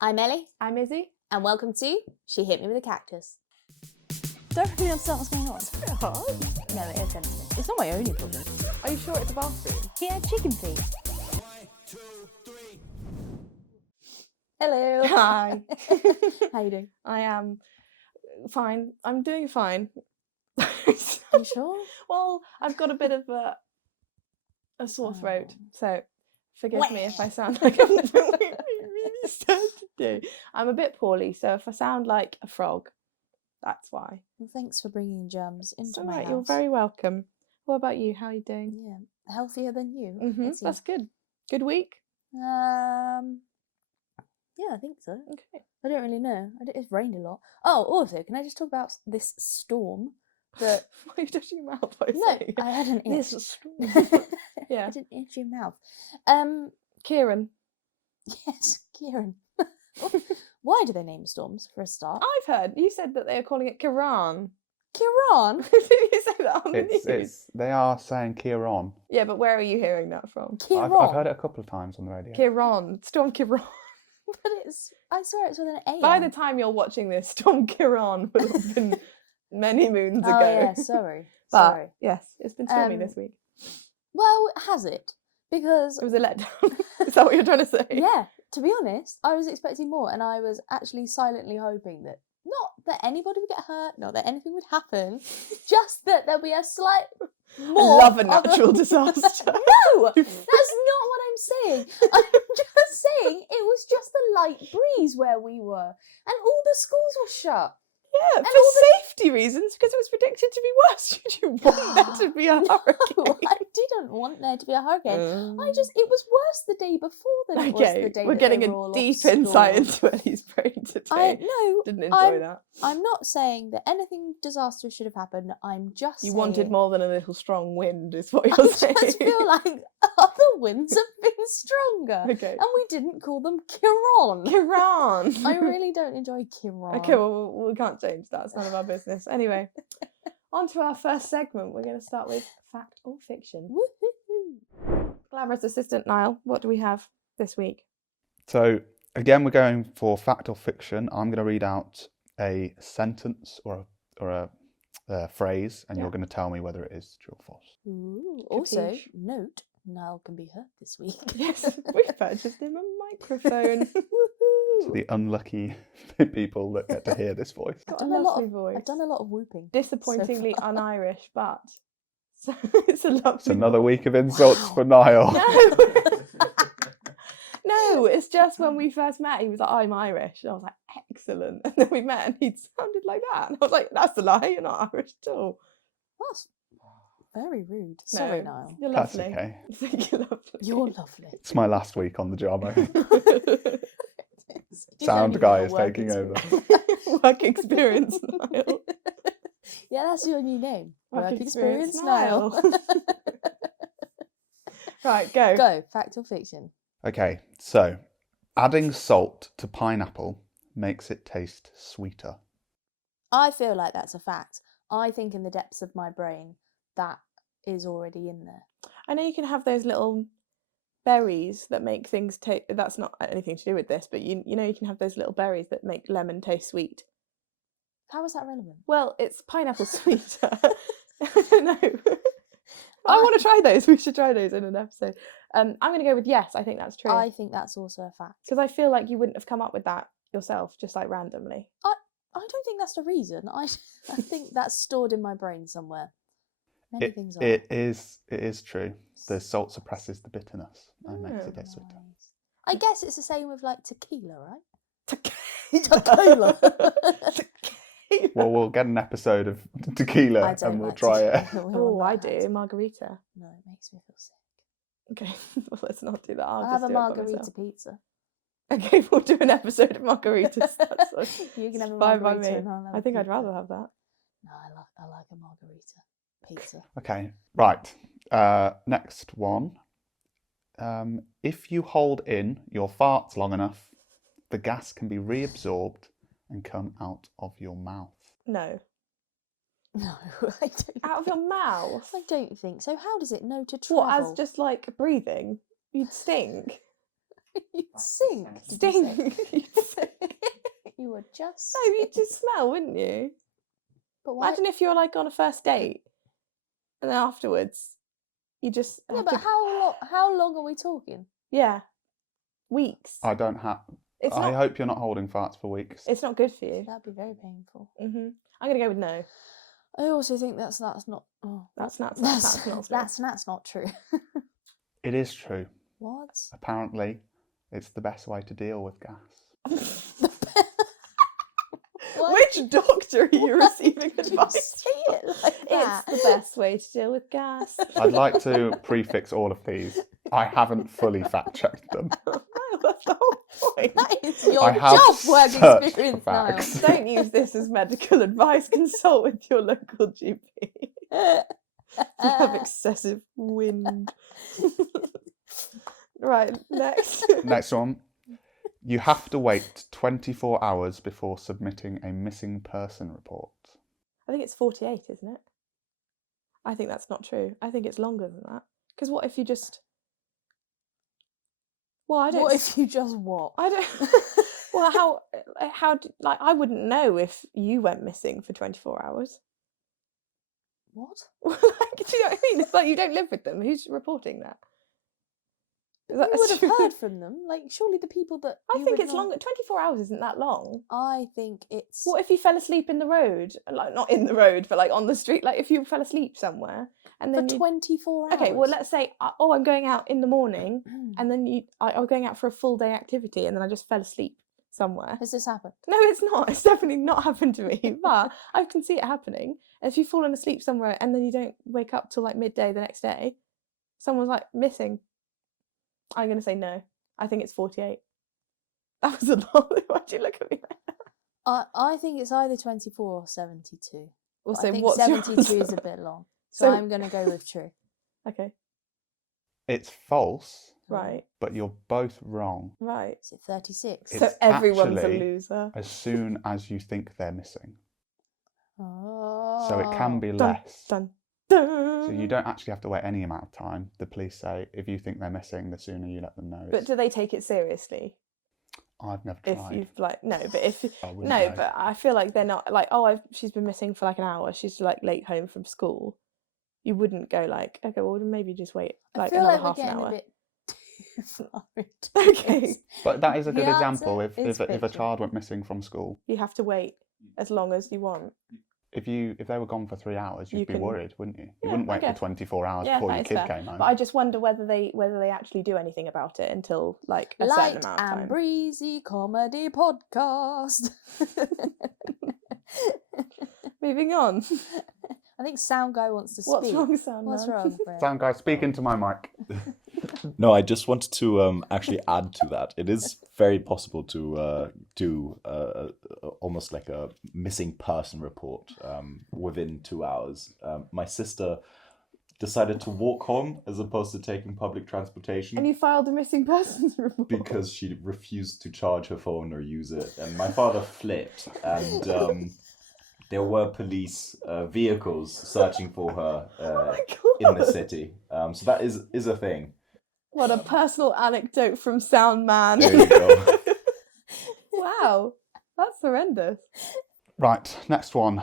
I'm Ellie, I'm Izzy. and welcome to She Hit Me With a Cactus. Don't really understand what's going on. It's a bit hard. No, it is sensitive. It's not my only problem. Are you sure it's a bathroom? He had chicken feet. Hello. Hi. How you doing? I am fine. I'm doing fine. Are you sure? Well, I've got a bit of a sore throat, so forgive me if I sound like I'm really sad today. I'm a bit poorly, so if I sound like a frog, that's why. Well, thanks for bringing germs into It's all my right. house. You're very welcome. What about you? How are you doing? Yeah, healthier than you. Mm-hmm. That's good. Good week. Yeah, I think so. Okay. I don't really know. It's rained a lot. Oh, also, can I just talk about this storm? That Why are you touching your mouth? By no, saying I had an itch. this storm? Yeah. I had an itchy mouth. Kieran. Yes, Kieran. Why do they name storms for a start? I've heard you said that they are calling it Kiran. Kiran. Did you say that on the news? They are saying Kieran. Yeah, but where are you hearing that from? Kiran. I've heard it a couple of times on the radio. Kiran. Storm Kiran. But I swear it's with an A. By the time you're watching this, Storm Kiran will have been many moons ago. Oh yeah, sorry. But Sorry. yes, it's been stormy this week. Well, has it? Because It was a letdown. Is that what you're trying to say? yeah, to be honest, I was expecting more, and I was actually silently hoping that not that anybody would get hurt, not that anything would happen, just that there'll be a slight more. I love a of natural disaster. No, that's not what I'm saying. I'm just saying it was just a light breeze where we were, and all the schools were shut. Yeah, And for all the- safety reasons, because it was predicted to be worse. Did you want there to be a hurricane? No, I didn't want there to be a hurricane. It was worse the day before than it was the day we're that getting they were a all deep off school. insight into Ellie's brain today. Didn't enjoy that. I'm not saying that anything disastrous should have happened. I'm just You saying wanted more than a little strong wind, is what I you're saying. just feel like other winds have been stronger. Okay. And we didn't call them Kiran. Kiran. I really don't enjoy Kiran. Okay, well, we can't change that. It's none of our business. Anyway, on to our first segment. We're going to start with fact or fiction. Woohoo. Glamorous assistant Niall, what do we have this week? So again, we're going for fact or fiction. I'm going to read out a sentence or a phrase, and you're going to tell me whether it is true or false. Ooh. Also, Capiche. note, Niall can be hurt this week. Yes, we've purchased him a microphone. To the unlucky people that get to hear this voice. Got I've a done a lot lovely of voice. I've done a lot of whooping. Disappointingly so far. un-Irish, but so it's a lovely. It's another week of insults Wow. for Niall. No. No, it's just when we first met, he was like, I'm Irish. And I was like, excellent. And then we met and he sounded like that. And I was like, that's a lie, you're not Irish at all. That's very rude. Sorry, No, Niall. You're That's lovely. okay. I think you're lovely. You're lovely. It's my last week on the job. He's Sound only guy got is work taking over. experience. Work experience, Niall. Yeah, that's your new name. Work Work experience, experience, Niall. Right, go. Go, fact or fiction? Okay, so adding salt to pineapple makes it taste sweeter. I feel like that's a fact. I think in the depths of my brain that is already in there. I know you can have those little berries that make things taste. That's not anything to do with this, but you know you can have those little berries that make lemon taste sweet. How is that relevant? Well, it's pineapple sweeter. I don't know. I want to try those. We should try those in an episode. I'm going to go with yes. I think that's true. I think that's also a fact. Because I feel like you wouldn't have come up with that yourself, just like randomly. I don't think that's the reason. I think that's stored in my brain somewhere. Many things are. It is true. The salt suppresses the bitterness and makes it taste sweeter. Nice. I guess it's the same with like tequila, right? Tequila. Well, we'll get an episode of tequila I don't and we'll like try it. tequila. We will Oh, not I have do. tequila. Margarita. No, it makes me feel sick. Okay, well, let's not do that. I'll I'll just have a do it by margarita myself. pizza. Okay, we'll do an episode of margaritas. That's fine. You can have a Fine by margarita me. and I'll have I a think I'd pizza. rather have that. No, I like a margarita pizza. Okay, right. Next one. If you hold in your farts long enough, the gas can be reabsorbed and come out of your mouth. No. No, I don't. Out of your mouth? I don't think so. How does it know to travel? What, as just like breathing? You'd stink. You'd sink. did you say? Stink. You'd just. No, you'd just smell, wouldn't you? But why? Imagine if you're like on a first date, and then afterwards, you just Yeah, have but to, how long are we talking? yeah, weeks. I don't have. It's I not. hope you're not holding farts for weeks. It's not good for you. That'd be very painful. I'm gonna go with no. I also think that's not. Oh, That's not true. That's not true. It is true. What? Apparently, it's the best way to deal with gas. What? Which doctor are you receiving Did you advice? say it like that? It's the best way to deal with gas. I'd like to prefix all of these. I haven't fully fact checked them. No, that's the whole point. That is your I have job work searched experience for now. facts. Don't use this as medical advice. Consult with your local GP. If you have excessive wind. Right, next. Next one. You have to wait 24 hours before submitting a missing person report. I think it's 48, isn't it? I think that's not true. I think it's longer than that. Because what if you just... Well, I don't... What if you just what? I don't... Well, like, I wouldn't know if you went missing for 24 hours. What? Like, do you know what I mean? It's like you don't live with them. Who's reporting that? Is that You would have true? heard from them. Like, surely the people that I you think would it's know- longer. 24 hours isn't that long. I think it's. What if you fell asleep in the road? Like, not in the road, but like on the street. Like, if you fell asleep somewhere and for then 24 hours? Okay, well, let's say, I'm going out in the morning, and then I was going out for a full day activity, and then I just fell asleep somewhere. Has this happened? No, it's not. It's definitely not happened to me, but I can see it happening. If you've fallen asleep somewhere and then you don't wake up till like midday the next day, someone's like missing. I'm going to say no. I think it's 48. That was a lot. Why'd you look at me like that? I think it's either 24 or 72. Also, I think what's your 72 is answer? a bit long. So I'm going to go with true. Okay, It's false, right, but you're both wrong. right. Is it 36? So It's everyone's a actually loser. as soon as you think they're missing. Oh. So it can be Dun, less. dun, dun. So you don't actually have to wait any amount of time. The police say if you think they're missing, the sooner you let them know. But do they take it seriously? I've never If tried. you've like no, but if I wouldn't no, know. but I feel like they're not like she's been missing for like an hour. She's like late home from school. You wouldn't go like, okay, well maybe just wait like I feel another like we're half an getting hour. a bit too far into Okay. this. But that is a The good example. answer If is a 50. child went missing from school, You have to wait as long as you want. if they were gone for 3 hours, you'd You be can- worried, wouldn't you? You Yeah, wouldn't wait okay. for 24 hours Yeah, before that your is kid fair. came home. But I just wonder whether they actually do anything about it until like a certain Light amount of and time. breezy comedy podcast. Moving on. I think Sound Guy wants to speak. What's wrong, Sam? What's man? wrong, Brett? Sound guy, speak into my mic. No, I just wanted to actually add to that. It is very possible to do almost like a missing person report within 2 hours. My sister decided to walk home as opposed to taking public transportation And you filed a missing persons report. because she refused to charge her phone or use it. And my father flipped, and there were police vehicles searching for her in the city. So that is a thing. What a personal anecdote from Sound Man. There you go. Wow, that's horrendous. Right, next one.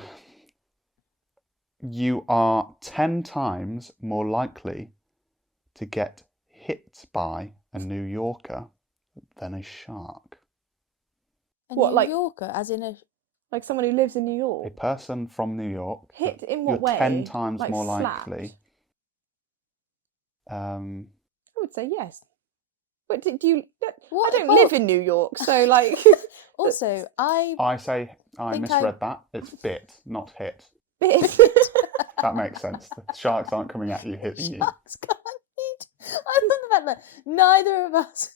You are 10 times more likely to get hit by a New Yorker than a shark. A What, New like- Yorker, as in a. Like someone who lives in New A York. person from New York. Hit in you're what way? 10 times Like more slapped? likely. I would say yes. But do you? What I don't about- live in New York, so like. Also, I I say I think misread that. It's bit, not hit. Bit. That makes sense. The sharks aren't coming at you, hitting you. sharks can't eat. I love the fact that neither of us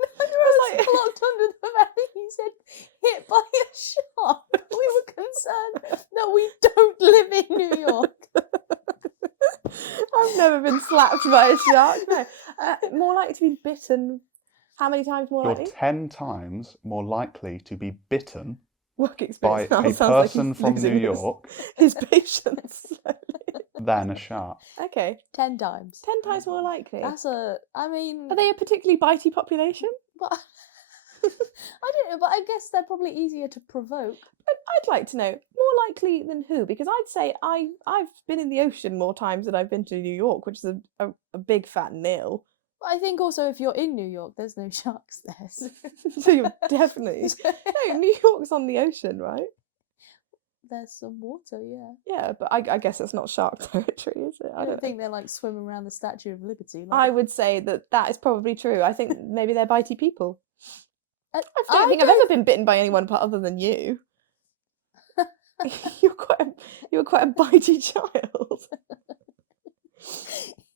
like- blocked under the fact that you said hit by a shark. We were concerned that we don't live in New York. I've never been slapped by a shark. No, more likely to be bitten. How many times more You're likely? 10 times more likely to be bitten Work by experience now a sounds like person he's from New losing York His patience. than a shark. Okay, 10 times. 10 times more likely. That's a. I mean. Are they a particularly bitey population? But I don't know, but I guess they're probably easier to provoke. But I'd like to know, more likely than who? Because I'd say I've been in the ocean more times than I've been to New York, which is a big fat nil. But I think also if you're in New York, there's no sharks there. So, So you're definitely... No, New York's on the ocean, right? there's some water, yeah. Yeah, but I guess it's not shark territory, is it? I don't think they're like swimming around the Statue of Liberty. I Like... would say that is probably true. I think maybe they're bitey people. I don't think I've ever been bitten by anyone other than you. You're quite a bitey child.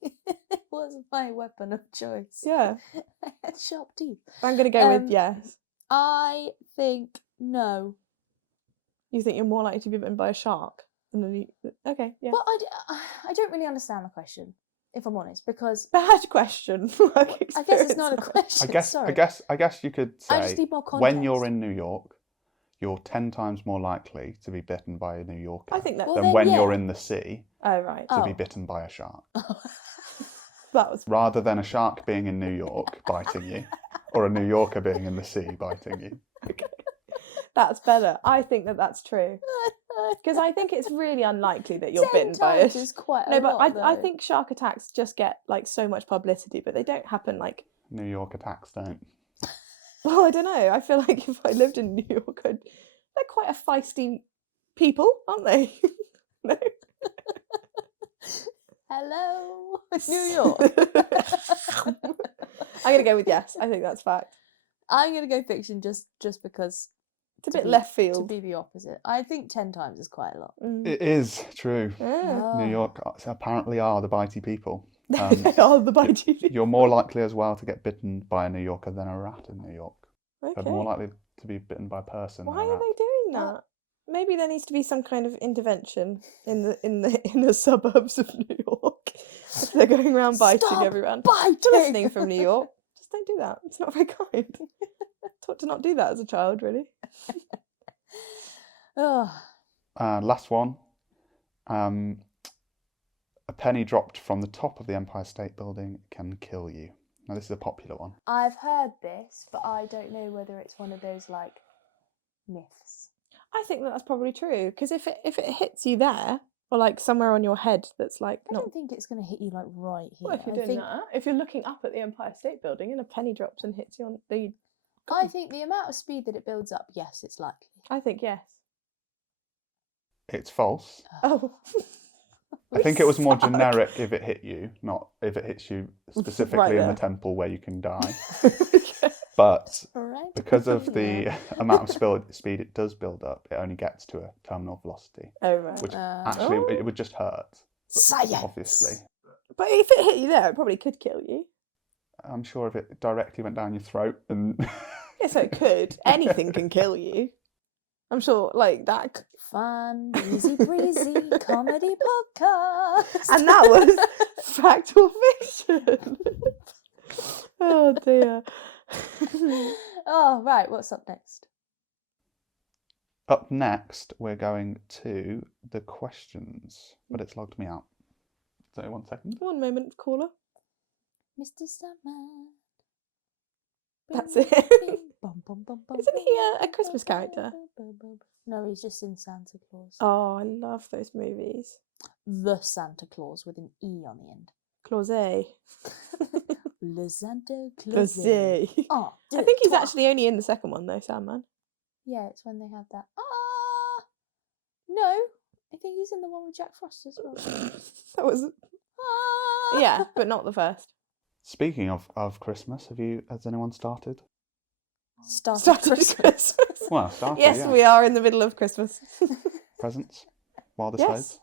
It was my weapon of choice. Yeah. I had sharp teeth. I'm going to go with yes. I think no. You think you're more likely to be bitten by a shark than okay, yeah. Well, I don't really understand the question, if I'm honest, because Bad question. I guess it's not a question. Sorry. I guess you could I just say need more context. when you're in New York, you're 10 times more likely to be bitten by a New Yorker I think that. Well, than then, when yeah. you're in the sea Oh right. to be Oh. bitten by a shark. That was Rather than a shark being in New York biting you, or a New Yorker being in the sea biting you. that's better. I think that's true. Because I think it's really unlikely that you're 10 bitten by a times is quite a No, but lot, I though. think shark attacks just get like so much publicity, but they don't happen like. New York attacks don't. Well, I don't know. I feel like if I lived in New York, they're quite a feisty people, aren't they? No. Hello, New York. I'm gonna go with yes. I think that's fact. I'm gonna go fiction just because It's a to bit be- left to field. be the opposite. I think 10 times is quite a lot. Mm. It is true. Yeah. New York apparently are the bitey people. They are the bitey people. You're more likely as well to get bitten by a New Yorker than a rat in New York. Okay. They're more likely to be bitten by a person. Why than a are rat. they doing that? Maybe there needs to be some kind of intervention in the suburbs of New York. If they're going around biting Stop everyone. biting! If you're listening from New York, just don't do that. It's not very kind. Taught to not do that as a child, really. Ugh. Last one. A penny dropped from the top of the Empire State Building can kill you. Now, this is a popular one. I've heard this, but I don't know whether it's one of those like myths. I think that's probably true because if it hits you there or like somewhere on your head, that's like I not. don't think it's going to hit you like right here. Well, if you're I doing think, that, if you're looking up at the Empire State Building and a penny drops and hits you on the, I think the amount of speed that it builds up, yes, it's likely. I think yes. It's false. Oh, I think it was more suck. generic if it hit you, not if it hits you specifically in the there. temple where you can die. Okay. But All right. because of the amount of speed it does build up, it only gets to a terminal velocity, Oh right. which Uh, actually Oh. it would just hurt. Science. Obviously. But if it hit you there, it probably could kill you. I'm sure if it directly went down your throat and Yes, it could. Anything can kill you. I'm sure, like that. Fun, easy breezy comedy podcast. And that was factual fiction. Oh dear. Oh, right. What's up next? up next we're going to the questions, but it's logged me out. So 1 second. 1 moment, caller. Mr. Sandman. That's it. Isn't he a Christmas character? No, he's just in Santa Claus. Oh, I love those movies. The Santa Claus with an E on the end. Clause. Le Santa Clause. Claus. Oh, I think he's actually only in the second one though, Sandman. Yeah, it's when they have that. Ah, no, I think he's in the one with Jack Frost as well. That was Ah. yeah, but not the first. Speaking of Christmas, has anyone started? Started Christmas. Well, started, Yes, yeah. we are in the middle of Christmas. Presents? While this Yes. loads?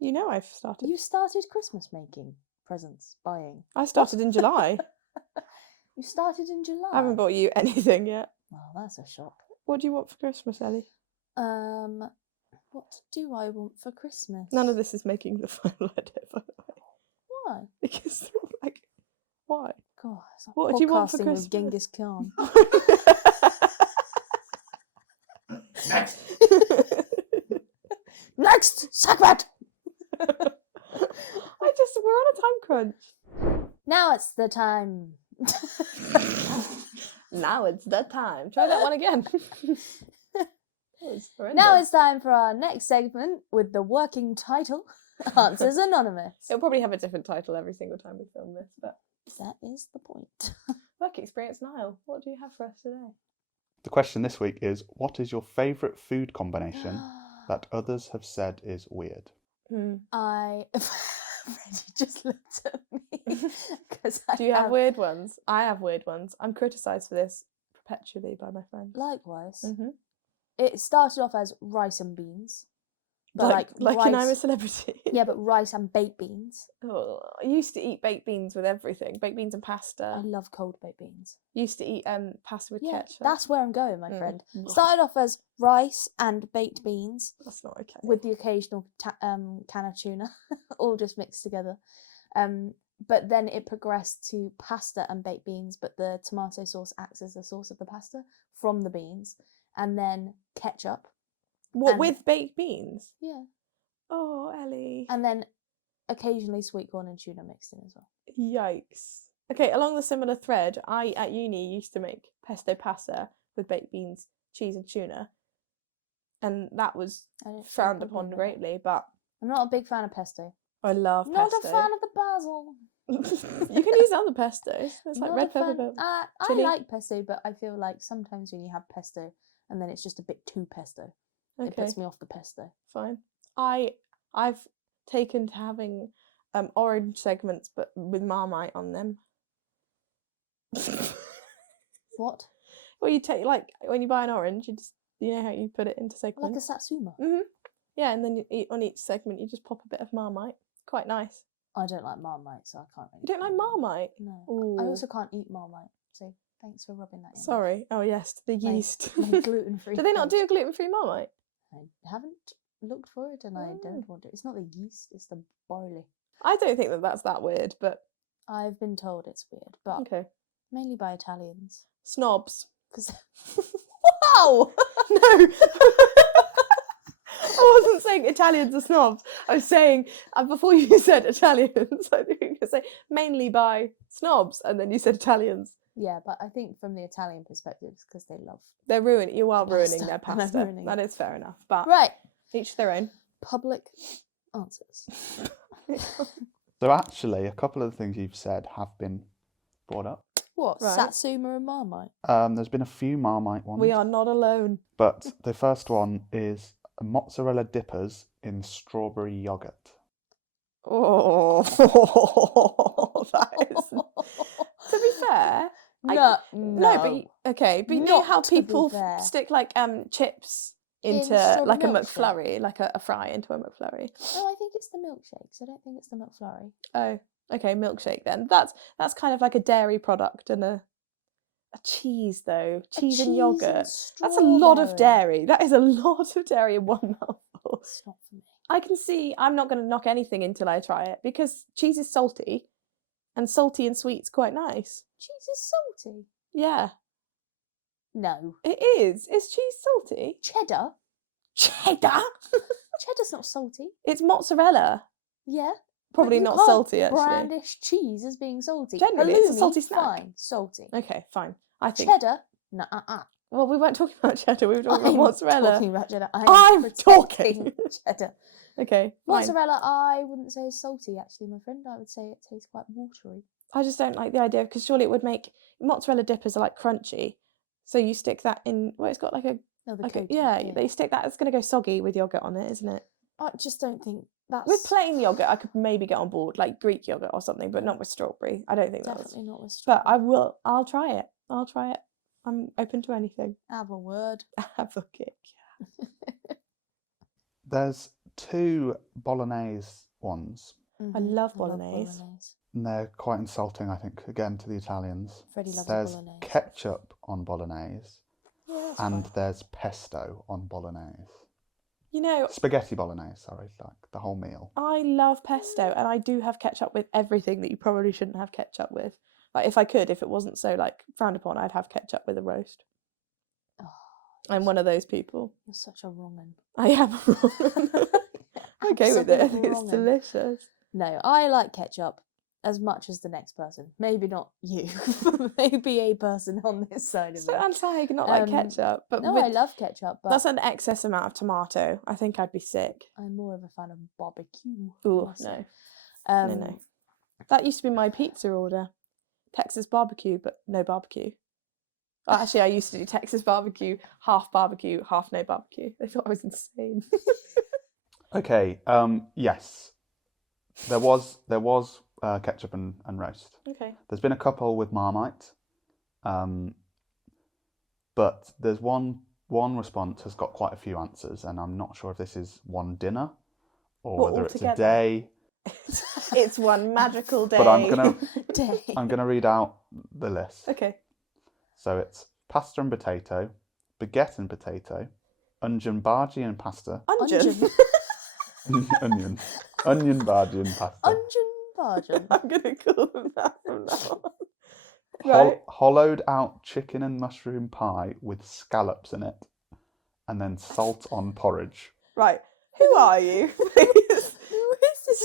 You know I've started. You started Christmas making presents, buying. I started in July. You started in July. I haven't bought you anything yet. Well, that's a shock. What do you want for Christmas, Ellie? What do I want for Christmas? None of this is making the final edit, by the way. Why? Because, like, why? God, it's like What do you want for podcasting Christmas? with Genghis Khan. Next! Next, Sackbat! We're on a time crunch. Now it's the time. Now it's the time. Try that one again. That was horrendous. Now it's time for our next segment with the working title, Answers Anonymous. It'll probably have a different title every single time we film this, but That is the point. work experience, Niall. What do you have for us today? The question this week is, what is your favourite food combination that others have said is weird? Freddie just looked at me. Do you have weird ones? I have weird ones. I'm criticised for this perpetually by my friends. Likewise. Mm-hmm. It started off as rice and beans. But like rice, in I'm a Celebrity. Yeah, but rice and baked beans. Oh, I used to eat baked beans with everything. Baked beans and I pasta. love cold baked beans. Used to eat pasta with Yeah, ketchup. that's where I'm going, my friend. Ugh. Started off as rice and baked beans That's not okay. with the occasional can of tuna, all just mixed together. But then it progressed to pasta and baked beans, but the tomato sauce acts as the sauce of the pasta from the beans, and then ketchup. What, and- with baked beans? Yeah. Oh, Ellie. And then occasionally sweet corn and tuna mixed in as well. Yikes. Okay, along the similar thread, I at uni used to make pesto pasta with baked beans, cheese and tuna. And that was I don't see a frowned problem upon with that. greatly, but I'm not a big fan of pesto. I love Not pesto. a fan of the basil. You can use other pestos. There's like Not red a fan- pepper. I chili. like pesto, but I feel like sometimes when you have pesto and then it's just a bit too pesto, it Okay, puts me off the pesto. fine. I've taken to having orange segments, but with Marmite on them. What? Well, you take like when you buy an orange, you know how you put it into Like a segments. satsuma. Yeah, and then you eat on each segment. You just pop a bit of Marmite. Quite nice. I don't like Marmite, so I can't really. You don't like do that. Marmite? No. Ooh. I also can't eat Marmite, so thanks for rubbing that in. Sorry. Oh yes, the My- yeast. my gluten-free. Do they not food. do a gluten-free Marmite? I haven't looked for it, and I don't want it. It's not the yeast; it's the barley. I don't think that's that weird, but I've been told it's weird, but okay. mainly by Italians. Snobs. Because Wow! No! I wasn't saying Italians are snobs. I was saying, before you said Italians, I think you were going to say mainly by snobs, and then you said Italians. yeah, but I think from the Italian perspective, it's because they love. They're ruining. You are The ruining pasta. their I'm pasta. ruining That it. is fair enough. But Right, each their own. public answers. So actually, a couple of the things you've said have been brought up. What? Right. Satsuma and Marmite? There's been a few Marmite ones, We are not alone. but the first one is mozzarella dippers in strawberry yogurt. Oh, that is. To be fair, No, but you know Not how to be people fair. stick like chips In into strawberry like a milkshake. McFlurry, like a fry into a McFlurry. No, I think it's the milkshakes. I don't think it's the McFlurry. Oh, okay, milkshake then. That's kind of like a dairy product and a cheese though. Cheese and yogurt. That's a lot of dairy. That is a lot of dairy in one mouthful. It's not for me. I can see I'm not going to knock anything until I try it because cheese is salty and sweet's quite nice. Cheese is salty. Yeah, No. it is. Is cheese salty? Cheddar? Cheddar? Cheddar's not salty. It's mozzarella. Yeah. Probably but you not can't salty actually. brandish cheese as being salty. Generally, it's a Halloumi, salty snack. Fine, salty. Okay, fine. I think. Cheddar? No, Well, we weren't talking about cheddar. We were talking I'm about mozzarella. talking about cheddar. I'm talking. protecting cheddar. Okay, fine. Mozzarella, I wouldn't say is salty, actually, my friend. I would say it tastes quite watery. I just don't like the idea because surely it would make mozzarella dippers are like crunchy. So you stick that in. Well, it's got like a. No, the Like coating, yeah, they stick that. It's going to go soggy with yogurt on it, isn't it? I just don't think that's With plain yogurt, I could maybe get on board, like Greek yogurt or something, but not with strawberry. I don't think that's. definitely not with But strawberry. I will. I'll try it. I'll try it. I'm open to anything. Have a word. Have a kick. There's two bolognese ones, I love bolognese. and they're quite insulting, I think, again, to the Italians. Freddie loves There's bolognese. ketchup on bolognese, Yeah, that's and fine. there's pesto on bolognese. You know, Spaghetti bolognese, sorry, like the whole meal. I love pesto, and I do have ketchup with everything that you probably shouldn't have ketchup with. Like, if I could, if it wasn't so like frowned upon, I'd have ketchup with a roast. Oh, I'm one of those people. you're such a wrong one. I am wrong. Okay with it. I think it's Absolute wrong'un. delicious. No, I like ketchup. as much as the next person. Maybe not you, but maybe a person on this side of So me. anti, not like Um, ketchup. But No, with- I love ketchup, but that's an excess amount of tomato. I think I'd be sick. I'm more of a fan of barbecue. Ooh, also. no. No. That used to be my pizza order. Texas barbecue, but no barbecue. Oh, actually, I used to do Texas barbecue, half no barbecue. They thought I was insane. Okay. Yes. There was ketchup and roast. Okay. There's been a couple with Marmite, but there's one response has got quite a few answers, and I'm not sure if this is one dinner or What, whether it's a altogether? day. It's one magical day. But I'm Day. gonna read out the list. Okay. So it's pasta and potato, baguette and potato, onion bhaji and pasta, Onion. onion bhaji and pasta, Onion Bargain. I'm going to call them that from now on. Right. hollowed out chicken and mushroom pie with scallops in it, and then salt on porridge. Right. Who are you? Please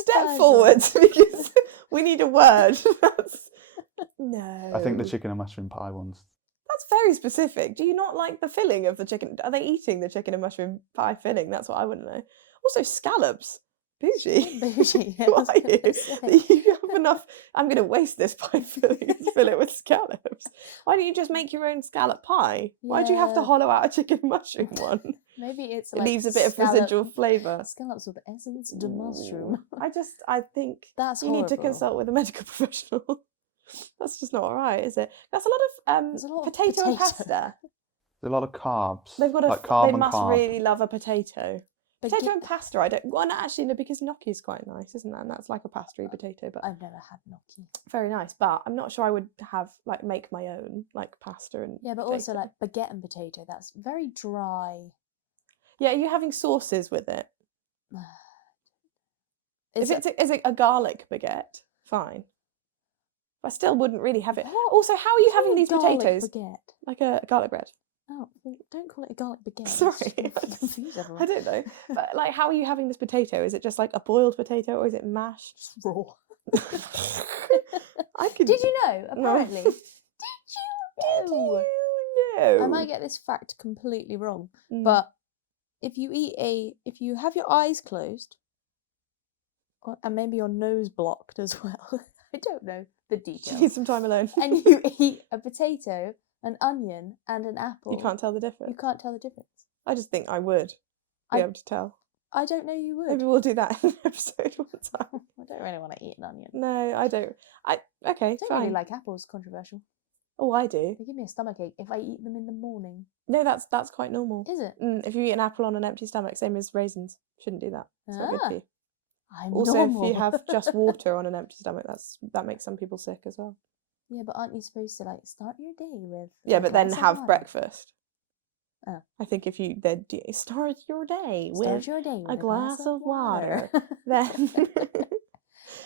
step forward because we need a word. No. I think the chicken and mushroom pie ones. That's very specific. Do you not like the filling of the chicken? Are they eating the chicken and mushroom pie filling? That's what I want to know. Also, scallops. Bougie. Bougie, yeah, Who I was are gonna you? say. You have enough. I'm going to waste this pie filling and fill it with scallops. Why don't you just make your own scallop pie? Why do you have to Yeah. hollow out a chicken mushroom one? Maybe it's It like leaves a bit of scallop- residual flavour. Scallops with essence de mushroom. I think That's you need to horrible. consult with a medical professional. That's just not right, is it? That's a lot of There's a lot of potato and potato. pasta. There's a lot of carbs. They've got like carb they and must carb. really love a potato. Potato Baguette- and pasta, I don't. Well, no, actually, no, because gnocchi is quite nice, isn't that? And that's like a pastry potato, but I've never had gnocchi. very nice. But I'm not sure I would have make my own pasta and Yeah, but also like baguette and potato. That's very dry. yeah. Are you having sauces with it? Is If it's a garlic baguette, fine. But I still wouldn't really have it. Also, how are you having these garlic potatoes? Baguette. Like a garlic bread? Oh, well, don't call it a garlic baguette. It's Sorry, just gonna I just- confuse everyone. I don't know. But how are you having this potato? Is it just like a boiled potato or is it mashed? Just raw. I could. Did you know? No. Apparently. Did you know? know? I might get this fact completely wrong, Mm. but if you have your eyes closed, and maybe your nose blocked as well, I don't know the She details, needs some time alone. and you eat a potato, an onion, and an apple, You can't tell the difference. You can't tell the difference. I just think I would be I- able to tell. I don't know you would. Maybe we'll do that in an episode one time. I don't really want to eat an onion. No, I don't. Okay, I don't fine. really like apples. Controversial. Oh, I do. They give me a stomachache if I eat them in the morning. No, that's quite normal. Is it? If you eat an apple on an empty stomach, same as raisins, shouldn't do that. It's not good Ah, for you. I'm Also, normal. if you have just water on an empty stomach, that makes some people sick as well. Yeah, but aren't you supposed to start your day with? Yeah, a but then glass of have wine? breakfast. Oh. I think if you then start your day Start with your day with a glass of water, water. then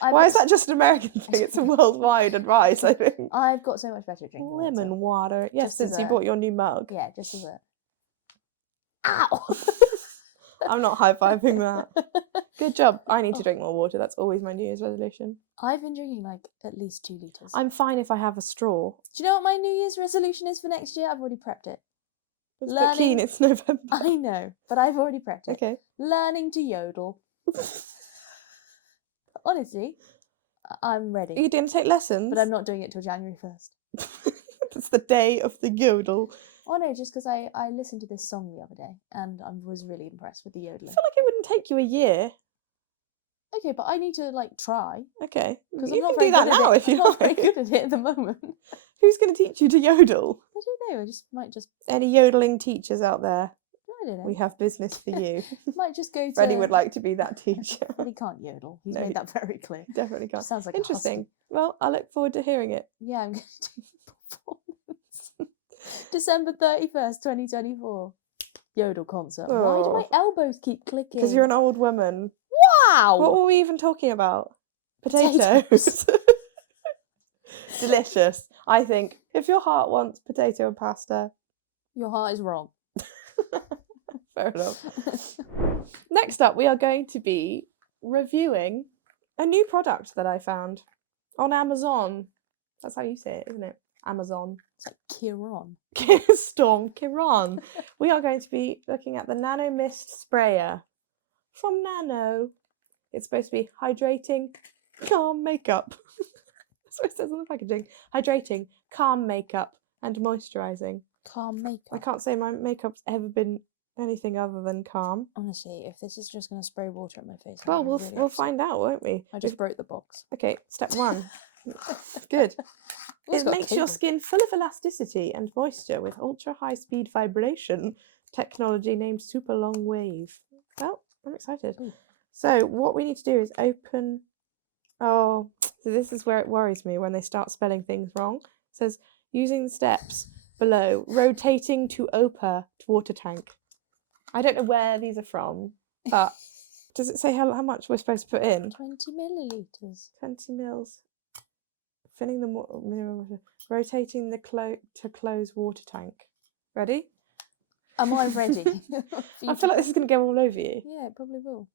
I've why got is that just an American thing? It's a worldwide advice, I think. I've got so much better drinking Lemon water. water. Yes, Just since as you a- bought your new mug. Yeah, just as a. Ow! I'm not high fiving that. Good job. I need to drink more water. That's always my New Year's resolution. I've been drinking at least 2 liters. I'm fine if I have a straw. Do you know what my New Year's resolution is for next year? I've already prepped it. It's a bit keen, Learning- it's November. I know, but I've already prepped it. Okay. Learning to yodel. Honestly, I'm ready. Are you going to take lessons? But I'm not doing it till January 1st. It's the day of the yodel. Oh no, just because I listened to this song the other day and I was really impressed with the I yodeling. feel like it wouldn't take you a year. Okay, but I need to try Okay. because You I'm not can very do that good at now it. if you I'm not very like. good at it at the moment. Who's going to teach you to yodel? I don't know. I just might just. Any yodeling teachers out there? I don't know. We have business for you. Might just go to. Freddie would like to be that teacher. Freddie can't yodel. He's No, made he- that very clear. Definitely can't. Sounds like Interesting. A Well, I look forward to hearing it. husky. Yeah, I'm going to do a performance. December 31st, 2024. Yodel concert. Why do my elbows keep clicking? Because you're an old woman. Wow! What were we even talking about? Potatoes. Delicious. I think if your heart wants potato and pasta, Your heart is wrong. fair enough. Next up, we are going to be reviewing a new product that I found On Amazon. That's how you say it, isn't it? Amazon. It's like Kiron. Storm Kiran. We are going to be looking at the Nano Mist Sprayer from Nano. It's supposed to be hydrating, calm makeup. That's what it says on the packaging. Hydrating, calm makeup, and moisturising. Calm makeup. I can't say my makeup's ever been anything other than calm. Honestly, if this is just going to spray water at my face, Well, I'm we'll really we'll upset. find out, won't we? I just broke the box. Okay, step 1. Good. Oh, it's It got a makes your cable. skin full of elasticity and moisture with ultra high speed vibration technology named Super Long Wave. Well, I'm excited. Ooh. So what we need to do is open. Oh, so this is where it worries me when they start spelling things wrong. It says using the steps below, rotating to OPA to water tank. I don't know where these are from, but does it say how much we're supposed to put in? 20 millilitres. 20 mils. Filling the mineral water. Rotating the to close water tank. Ready? Am I ready? I feel like this is going to go all over you. Yeah, it probably will.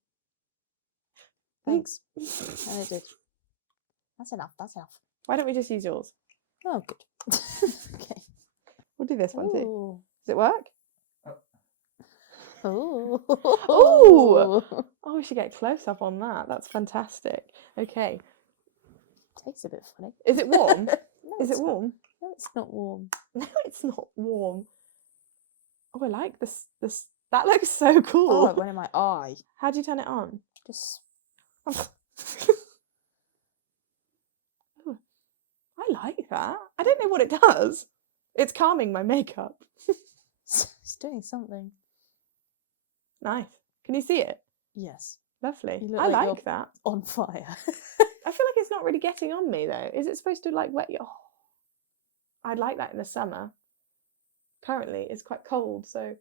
Thanks. And it did. That's enough. That's enough. Why don't we just use yours? Oh, good. Okay. We'll do this one too. Ooh. Does it work? Ooh. Ooh. Oh, we should get close up on that. That's fantastic. Okay. Tastes a bit funny. Is it warm? No, Is it it's not. warm? No, it's not warm. No, it's not warm. Oh, I like this. That looks so Oh, cool. it went in my eye. How do you turn it on? Just Ooh, I like that. I don't know what it does. It's calming my makeup. it's doing something. Nice. Can you see it? Yes. Lovely. You look I like like you're- that. On fire. I feel like it's not really getting on me though. Is it supposed to like wet your? I'd like that in the summer. Currently, it's quite cold, so I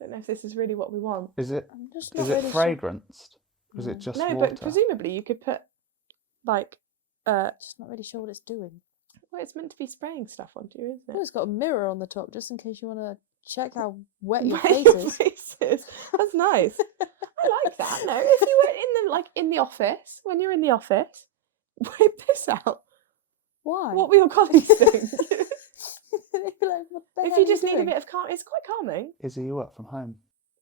don't know if this is really what we want. Is it I'm just not is it really fragranced? Or is No. it just No, water? but presumably you could put like Just not really sure what it's doing. well, it's meant to be spraying stuff onto you, Oh, isn't it's got a mirror on the top, just in case you want to check how wet it? your Wet face your is. faces. That's nice. I like that. No, if you were in the office, when you're in the office, whip this out. Why? What will your colleagues think? They'd be like, what the If hell you are just need a doing? bit of calm, it's quite calming. Izzy, you work from home.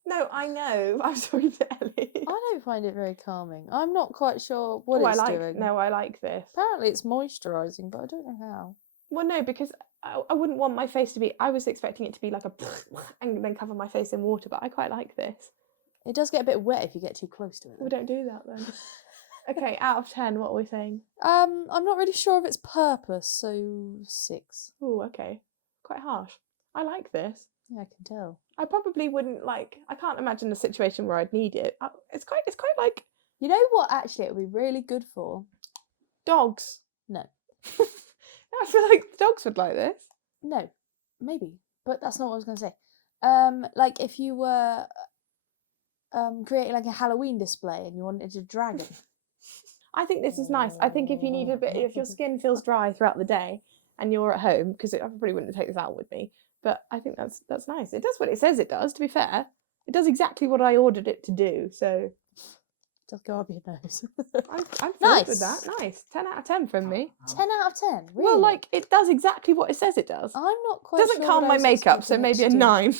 No, I know. I was talking to Ellie. I don't find it very calming. I'm not quite sure what Oh, it's I like. doing. No, I like this. Apparently it's moisturising, but I don't know how. Well, no, because I wouldn't want my face to be. I was expecting it to be like a and then cover my face in water, but I quite like this. It does get a bit wet if you get too close to it. We though. don't do that then. Okay, out of 10, what are we saying? I'm not really sure of its purpose, so 6. Oh, okay, quite harsh. I like this. Yeah, I can tell. I probably wouldn't like. I can't imagine a situation where I'd need it. It's quite like You know what? Actually, it would be really good for. dogs. No, No, I feel like dogs would like this. no, maybe, but that's not what I was going to say. Like if you were creating like a Halloween display and you wanted a dragon. I think this is nice. I think if you need a bit, if your skin feels dry throughout the day and you're at home, because I probably wouldn't take this out with me, but I think that's nice. It does what it says it does. To be fair, it does exactly what I ordered it to do. So Does go up your nose. I'm thrilled Nice. with that. Nice, 10 out of 10 from me. 10 out of 10. Really? Well, like it does exactly what it says it does. I'm not quite. Doesn't sure calm what I my was makeup, so expecting it maybe a to do. 9.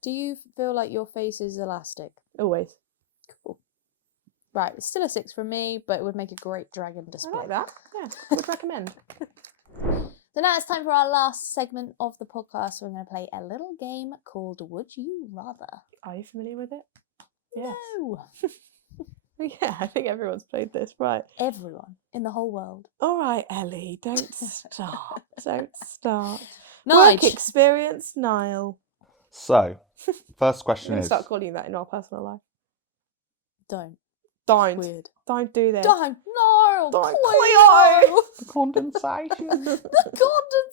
Do you feel like your face is elastic? Always. Cool. Right, it's still a 6 from me, but it would make a great dragon I display. like that. Yeah, would recommend. So now it's time for our last segment of the podcast. So we're going to play a little game called Would You Rather? Are you familiar with it? Yes. No. Yeah, I think everyone's played this. Right. Everyone in the whole world. All right, Ellie, don't start. Don't start. Nige. Work experience, Niall. So, first I'm question going to is: start calling you that in our personal life. Don't. Don't. Weird. Don't do this. Don't. No. Don't. Cleo. the condensation. The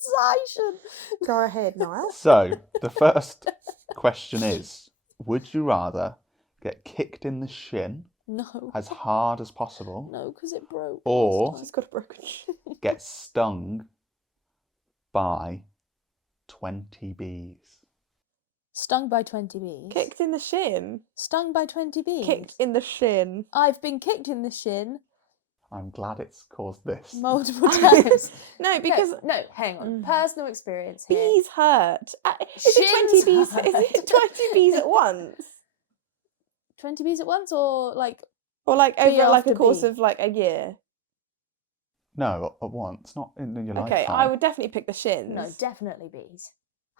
condensation. Go ahead, Niall. So, the first question is: would you rather get kicked in the shin No. as hard as possible, No, because it broke. Or- last She's time. got a broken shin. get stung by 20 bees? Stung by 20 bees. Kicked in the shin. Stung by 20 bees. Kicked in the shin. I've been kicked in the shin. I'm glad it's caused this. Multiple times. No, because no, hang on. Personal experience here. bees hurt. Is it 20 Shins bees? hurt. Is it 20 bees at once? 20 bees at once, or like Or like Bee over like a after course bee? of like a year? No, at once, not in your lifetime. Okay, I would definitely pick the shins. no, definitely bees.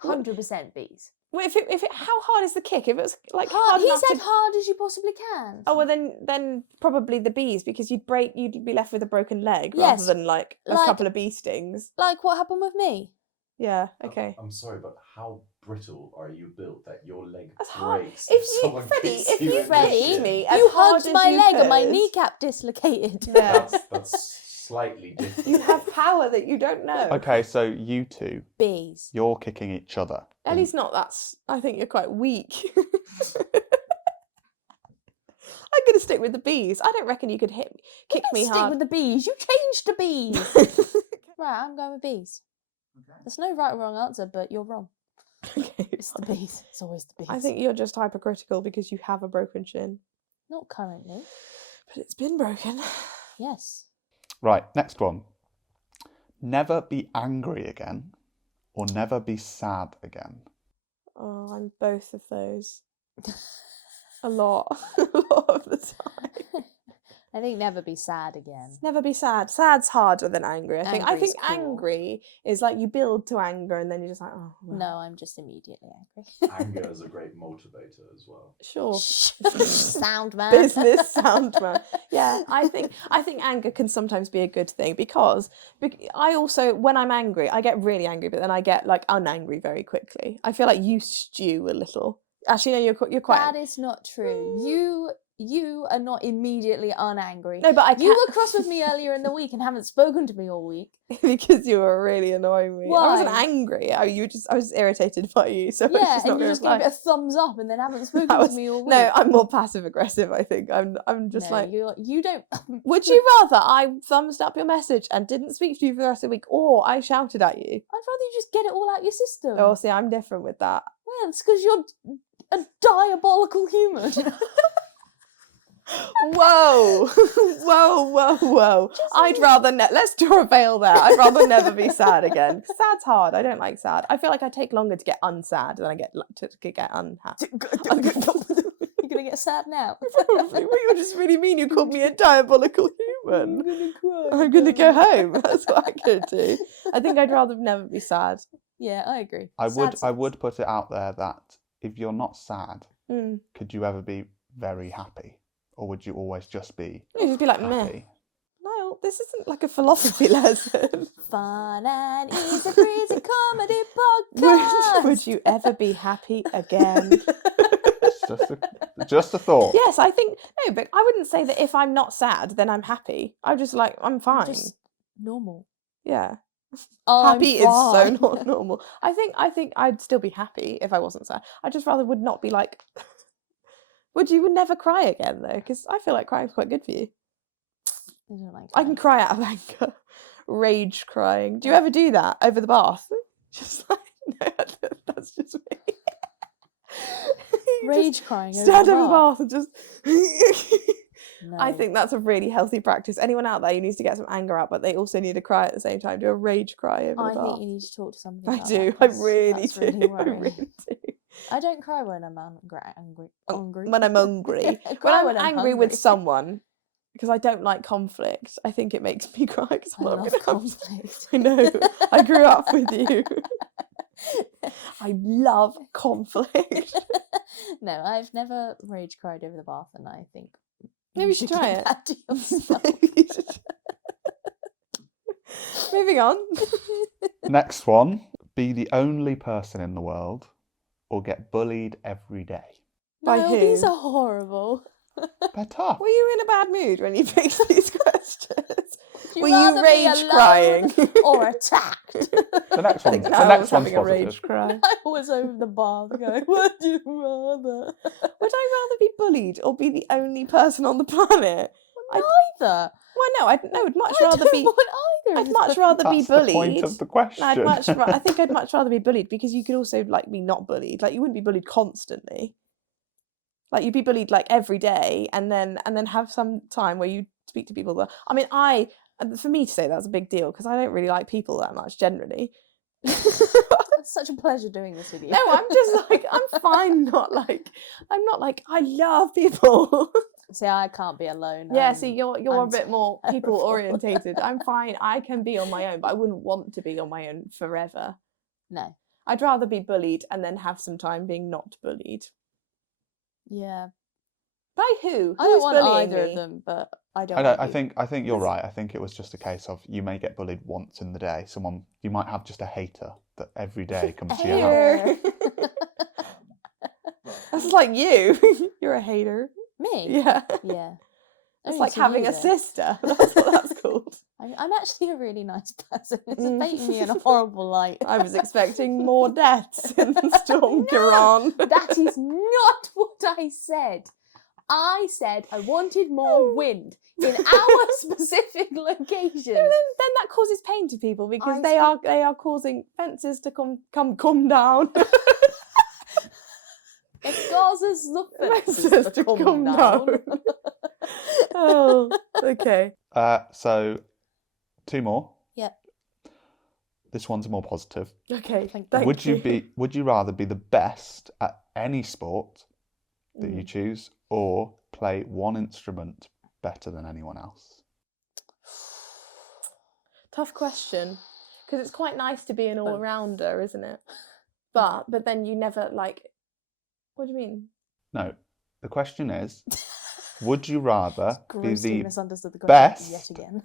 What? 100% bees. Well, if it, how hard is the kick? If it was like Hard, hard he enough said to... hard as you possibly can. Oh well, then probably the bees, because you'd be left with a broken leg Yes. rather than like a Like- couple of bee stings. Like what happened with me. Yeah. Okay. I'm sorry, but how brittle are you built that your leg That's hard. breaks? If you, someone Freddie, kicks if you in the Freddie, kicked shin? me as You hard hugged as my you leg and my could, kneecap dislocated. Yeah. That's slightly different. You'd have power that you don't know. Okay, so you two, Bees. you're kicking each other. Ellie's not. I think you're quite weak. I'm gonna stick with the bees. I don't reckon you could kick me Stick hard. with the bees. You changed to bees. Right, I'm going with bees. There's no right or wrong answer, but you're wrong. Okay, It's the bees. It's always the bees. I think you're just hypercritical because you have a broken shin, Not currently. but it's been broken. Yes. Right, next one. Never be angry again or never be sad again. Oh, I'm both of those. A lot of the time. I think never be sad again. Never be sad. Sad's harder than angry. I think Angry's cool. angry is like you build to anger and then you're just like, oh well. No, I'm just immediately angry. Anger is a great motivator as well. Sure. Sound man. Business sound man. Yeah, I think anger can sometimes be a good thing because I also, when I'm angry, I get really angry, but then I get like unangry very quickly. I feel like you stew a little. Actually, no, you're quite. That is not true. You are not immediately unangry. No, but I You can't. were cross with me earlier in the week and haven't spoken to me all week. Because you were really annoying me. I wasn't Why? angry. I was irritated by you. So I was Yeah, just not and you gonna just gave reply. it a thumbs up and then haven't spoken That was- to me all week. No, I'm more passive aggressive. I think I'm just No, like. you don't. Would you rather I thumbs up your message and didn't speak to you for the rest of the week, or I shouted at you? I'd rather you just get it all out your system. Oh, see, I'm different with that. Well, it's because you're a diabolical human. Whoa, whoa! I'd rather let's draw a veil there. I'd rather never be sad again. Sad's hard. I don't like sad. I feel like I take longer to get unsad than I get to get unhappy. You're gonna get sad now. Probably. Well, you're just really mean. You called me a diabolical human. gonna cry. I'm gonna go home. That's what I'm gonna do. I think I'd rather never be sad. Yeah, I agree. I Sad would put it out there that if you're not sad, Mm. could you ever be very happy? Or would you always just be You just be like, meh. happy? Niall, this isn't like a philosophy lesson. Fun and easy breezy comedy podcast. Would you ever be happy again? Just a thought. Yes, I think no, but I wouldn't say that if I'm not sad, then I'm happy. I'm just like I'm fine. Just normal. Yeah, I'm happy is so fine. not normal. I think I'd still be happy if I wasn't sad. I just rather would not be like. Would never cry again though? Because I feel like crying's quite good for you. I don't like I can that. cry out of anger, rage crying. Do you ever do that over the bath? Just like no, that's just me. You Rage just crying. stand over the bath. bath and just. No. I think that's a really healthy practice. Anyone out there who needs to get some anger out, but they also need to cry at the same time. Do a rage cry over I the bath. think you need to talk to somebody. I about do. that, I 'cause really that's do. really I worrying. really do. I don't cry when I'm angry. When I'm hungry. I When cry I'm when I'm angry with hungry. someone, because I don't like conflict, I think it makes me cry because I I'm love gonna conflict. I know. I grew up with you. I love conflict. No, I've never rage cried over the bath, and I think Maybe we should try get it. that to yourself. Moving on. Next one, be the only person in the world or get bullied every day. By Niall, who? these are horrible. They're tough. Were you in a bad mood when you picked these questions? Would Were rather you be rage alone crying? or attacked? The next I one's, think the Niall next was one's having a positive. rage cry. I was over the bath going, would you rather? Would I rather be bullied or be the only person on the planet? Neither. Well, no, I'd much I rather don't be. want either. I'd of much them. rather be That's bullied. the point of the question. I think I'd much rather be bullied because you could also like be not bullied. Like you wouldn't be bullied constantly. Like you'd be bullied like every day, and then have some time where you speak to people. But I mean, for me to say that's a big deal because I don't really like people that much generally. It's such a pleasure doing this with you. No, I'm just like, I'm fine. I'm not like, I love people. See, I can't be alone. Yeah, see, you're a I'm bit more people terrible. orientated. I'm fine. I can be on my own, but I wouldn't want to be on my own forever. No. I'd rather be bullied and then have some time being not bullied. Yeah. By who? I don't Who's want bullying either me? of them, but I don't. I want you. think you're right. I think it was just a case of you may get bullied once in the day. You might have just a hater that every day comes to your house. Hater. That's like you. You're a hater. Me? Yeah. Yeah. It's Only like to having you, a though. sister. That's what that's called. I'm actually a really nice person. It's painting me in a horrible light. I was expecting more deaths in Storm Quran. That is not what I said. I said I wanted more wind in our specific location. No, then that causes pain to people because they are causing fences to come down. It causes the fences Fences to come down. down. Oh, okay. So 2 more. Yep. This one's more positive. Okay. Thank Thank Would you rather be the best at any sport that you choose, or play one instrument better than anyone else? Tough question, because it's quite nice to be an all-rounder, isn't it? But then you never like. What do you mean? No, the question is, would you rather be Grossly the misunderstood the best- question yet again.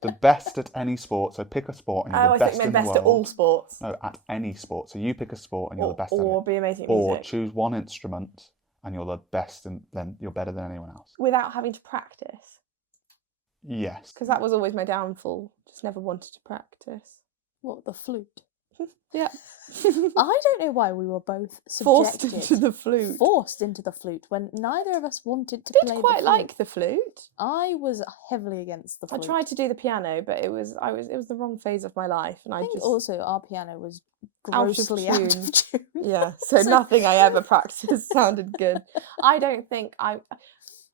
the best at any sport? So pick a sport and you're Oh, the I best think in my the best world. at all sports. No, at any sport. So you pick a sport and you're the best at Or it. be amazing at Or music. choose one instrument and you're the best, and then you're better than anyone else. Without having to practice. Yes. Because that was always my downfall. Just never wanted to practice. What, the flute? Yeah. I don't know why we were both Forced subjected. into the flute. Forced into the flute when neither of us wanted to I play did quite the flute. like the flute. I was heavily against the I flute. tried to do the piano, but it was the wrong phase of my life, and I think just also our piano was Out of grossly out tune. of tune. yeah. So nothing I ever practiced sounded good. I don't think I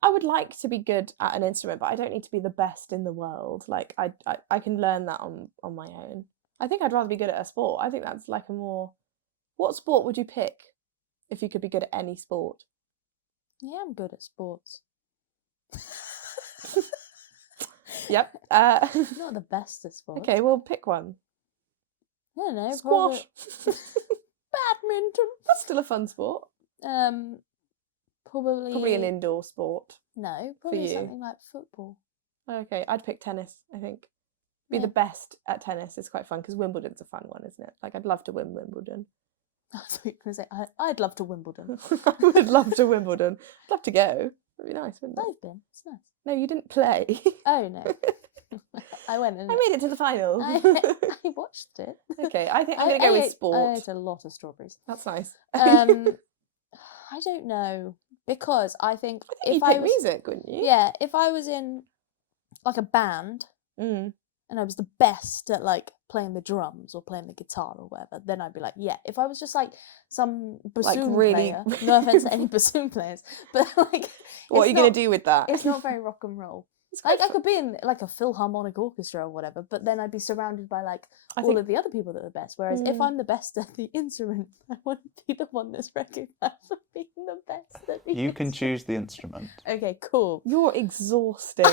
would like to be good at an instrument, but I don't need to be the best in the world. Like I can learn that on my own. I think I'd rather be good at a sport. I think that's like a more. What sport would you pick if you could be good at any sport? Yeah, I'm good at sports. Yep. Not the best at sports. Okay, well, pick one. I don't know. Squash. Badminton. That's still a fun sport. Probably an indoor sport. No, probably you. something like football. Okay, I'd pick tennis, I think. Be Yeah. the best at tennis is quite fun because Wimbledon's a fun one, isn't it? Like, I'd love to win Wimbledon. I thought you were going to say, I'd love to Wimbledon. I would love to Wimbledon. I'd love to go. That'd be nice, wouldn't it? I've been. It's nice. No, you didn't play. Oh, no. I went and I made it to the final. I watched it. Okay, I think I'm going to go with I sport. ate a lot of strawberries. That's nice. I don't know. Because I think I think if you'd I pick was, music, wouldn't you? yeah, if I was in like a band Mm. and I was the best at like playing the drums or playing the guitar or whatever, then I'd be like, yeah. If I was just like some bassoon really- player, no offense to any bassoon players, but like, What are it's you going not- to do with that? It's not very rock and roll. It's Like quite I could be in like a Philharmonic orchestra or whatever, but then I'd be surrounded by like I all think- of the other people that are the best. Whereas if Mm. I'm the best at the instrument, I want to be the one that's recognised for being the best at the You can instrument. choose the instrument. Okay, cool. You're exhausting.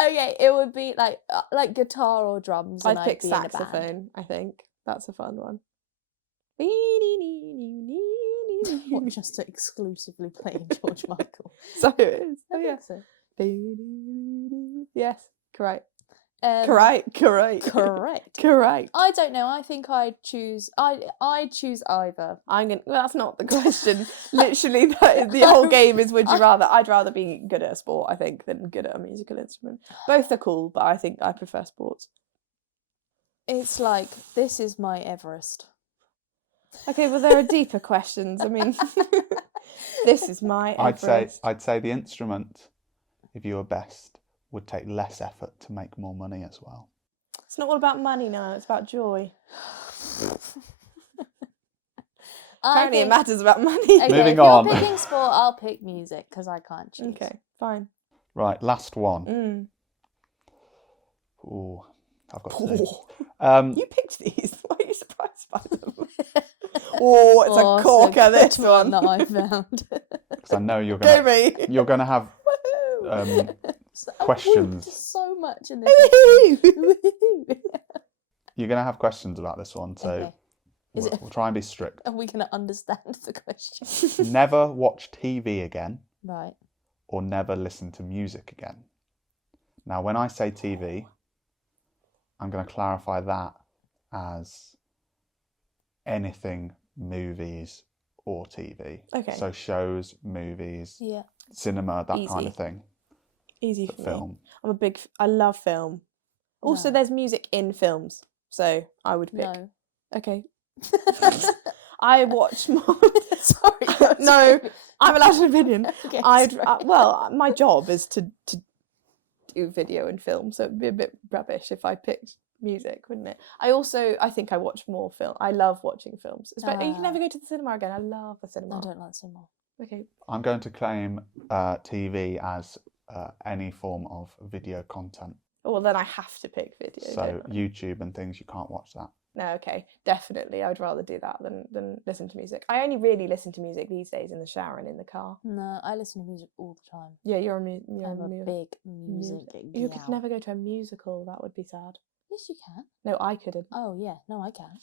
Okay, it would be like guitar or drums. And I'd pick be in a band. saxophone, I think. That's a fun one. What, just to exclusively playing George Michael? So it is. I Oh, yeah. think so. Yes, correct. Correct. Correct. Correct. I don't know. I think I'd choose. I'd choose either. Well, that's not the question. Literally, that is, the whole game is: would you rather? I'd rather be good at a sport, I think, than good at a musical instrument. Both are cool, but I think I prefer sports. It's like this is my Everest. Okay, well, there are deeper questions. I mean, this is my Everest. I'd say the instrument, if you were best, would take less effort to make more money as well. It's not all about money now. It's about joy. Apparently, it think- matters about money. Okay, Moving if you're on. picking sport, I'll pick music because I can't choose. Okay, fine. Right, last one. Mm. Ooh, I've got two. You picked these. Why are you surprised by them? Oh, it's Oh, a it's corker, good this one one. that I found. Because I know you're Go gonna me. you're gonna have Woohoo. questions. So much in this. Woohoo. You're gonna have questions about this one, so Okay. Is it- we'll try and be strict. Are we going to understand the question? Never watch TV again, Right. or never listen to music again. Now, when I say TV, I'm going to clarify that as anything movies or TV. Okay. So shows, movies, Yeah. cinema, that kind Easy. of thing. Easy But for me. film. I'm a big. I love film. Also, No. there's music in films, so I would pick. No. Okay. I watch more. Sorry. No, I'm allowed an opinion. Okay, I'd sorry. well, my job is to do video and film, so it'd be a bit rubbish if I picked music, wouldn't it? I think I watch more film. I love watching films. You can never go to the cinema again. I love the cinema. I don't like cinema. Okay. I'm going to claim TV as any form of video content. Well, then I have to pick video. So don't I? YouTube and things, you can't watch that. No, okay, definitely. I'd rather do that than listen to music. I only really listen to music these days in the shower and in the car. No, I listen to music all the time. Yeah, you're I'm a big music You could gal. never go to a musical. That would be sad. Yes, you can. No, I couldn't. Oh yeah, no, I can.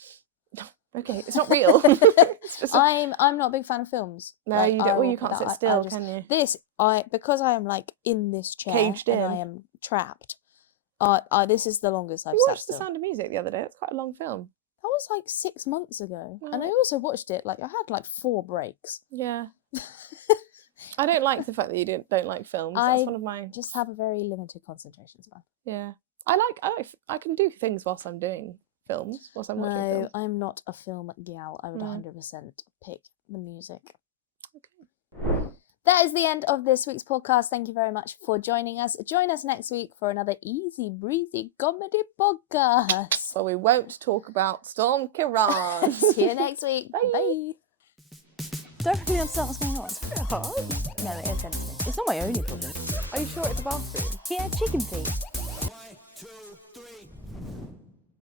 Okay, it's not real. It's just I'm not a big fan of films. no, Like, you I don't. Well, will you can't put sit that- still, I just- can you? This because I am like in this chair Caged and in. I am trapped. This is the longest I've You sat watched The still. Sound of Music the other day. That's quite a long film. That was like 6 months ago, and I Well- also watched it. Like I had like 4 breaks. Yeah. I don't like the fact that you don't like films. That's one of my. Just have a very limited concentration span. Yeah. I can do things whilst I'm doing films. Whilst I'm watching No, films. I'm not a film gal. I would No. 100% pick the music. That is the end of this week's podcast. Thank you very much for joining us. Join us next week for another easy breezy comedy podcast. But we won't talk about Storm Kiran. See you next week. Bye. Don't really understand what's going on. Hard. No, it is sensitive. It's not my only problem. Are you sure it's a bathroom? Yeah, chicken feet.